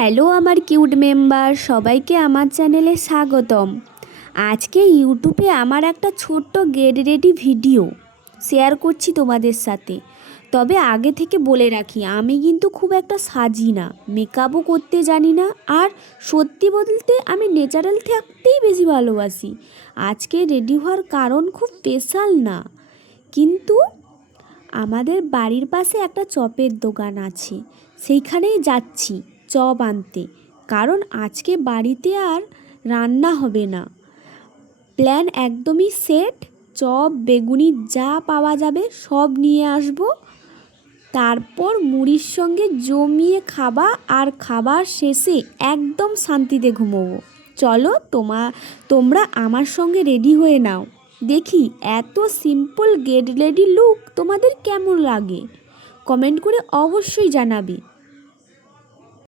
Hello আমার cute member, সবাইকে আমার চ্যানেলে স্বাগতম। আজকে ইউটিউবে আমার একটা ছোট্ট গেট রেডি ভিডিও শেয়ার করছি তোমাদের সাথে। তবে আগে থেকে বলে রাখি, আমি কিন্তু খুব একটা সাজি না, মেকআপও করতে জানি না, আর সত্যি বলতে আমি ন্যাচারাল থাকতেই বেশি ভালোবাসি। আজকে রেডি হওয়ার কারণ খুব স্পেশাল না, কিন্তু আমাদের বাড়ির পাশে একটা চপের দোকান আছে, সেইখানেই যাচ্ছি চপ আনতে। কারণ আজকে বাড়িতে আর রান্না হবে না, প্ল্যান একদমই সেট। চপ বেগুনি যা পাওয়া যাবে সব নিয়ে আসব, তারপর মুড়ির সঙ্গে জমিয়ে খাবা, আর খাবার শেষে একদম শান্তিতে ঘুমোবো। চলো তোমরা আমার সঙ্গে রেডি হয়ে নাও, দেখি এত সিম্পল গেট রেডি লুক তোমাদের কেমন লাগে। কমেন্ট করে অবশ্যই জানাবে।